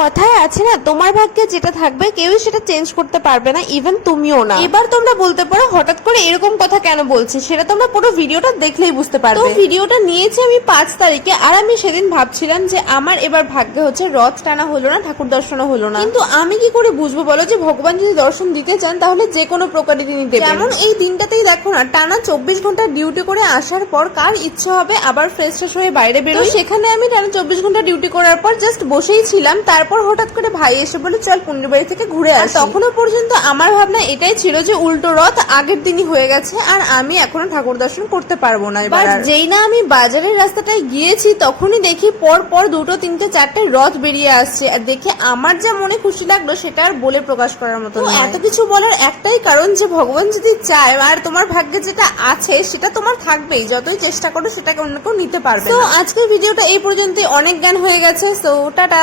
কথায় আছে না, তোমার ভাগ্যে যেটা থাকবে কেউই সেটা চেঞ্জ করতে পারবে না, ইভেন তুমিও না। এবার তোমরা বলতে পারো হঠাৎ করে এরকম কথা কেন বলছি, সেটা তোমরা পুরো ভিডিওটা দেখলেই বুঝতে পারবে। তো ভিডিওটা নিয়েছি আমি 5 তারিখে, আর আমি সেদিন ভাবছিলাম যে আমার এবার ভাগ্যে হচ্ছে রথ টানা হলো না, ঠাকুর দর্শনও হলো না। কিন্তু আমি কি করে বুঝবো বলো যে ভগবান যদি দর্শন দিতে চান তাহলে যে কোনো প্রকারে তিনি দেবেন। যেমন এই দিনটাতেই দেখো না, টানা 24 ঘন্টা ডিউটি করে আসার পর কার ইচ্ছা হবে আবার ফ্রেশ ফ্রেশ হয়ে বাইরে বেরোই। সেখানে আমি টানা 24 ঘন্টা ডিউটি করার পর জাস্ট বসেই ছিলাম, তারপর হঠাৎ করে ভাই এসে বলে চল পুণ্যের বাড়ি থেকে ঘুরে আসি। তখনও পর্যন্ত আমার ভাবনা এটাই ছিল যে উল্টো রথ আগের দিনই হয়ে গেছে আর আমি এখনো ঠাকুর দর্শন করতে পারবো না। এবার যেই না আমি বাজারের রাস্তাটায় গিয়েছি তখনই দেখি পর পর 2, 3, 4 রথ বেরিয়ে আসছে, আর দেখে আমার যা মনে খুশি লাগলো সেটা আর বলে প্রকাশ করার মতো। এত কিছু বলার একটাই কারণ যে ভগবান যদি চায় আর তোমার ভাগ্যে যেটা আছে সেটা তোমার থাকবেই, যতই চেষ্টা করো সেটাকে অন্য কেউ নিতে পারবে না। তো আজকের ভিডিওটা এই পর্যন্তই, অনেক জ্ঞান হয়ে গেছে। So tata.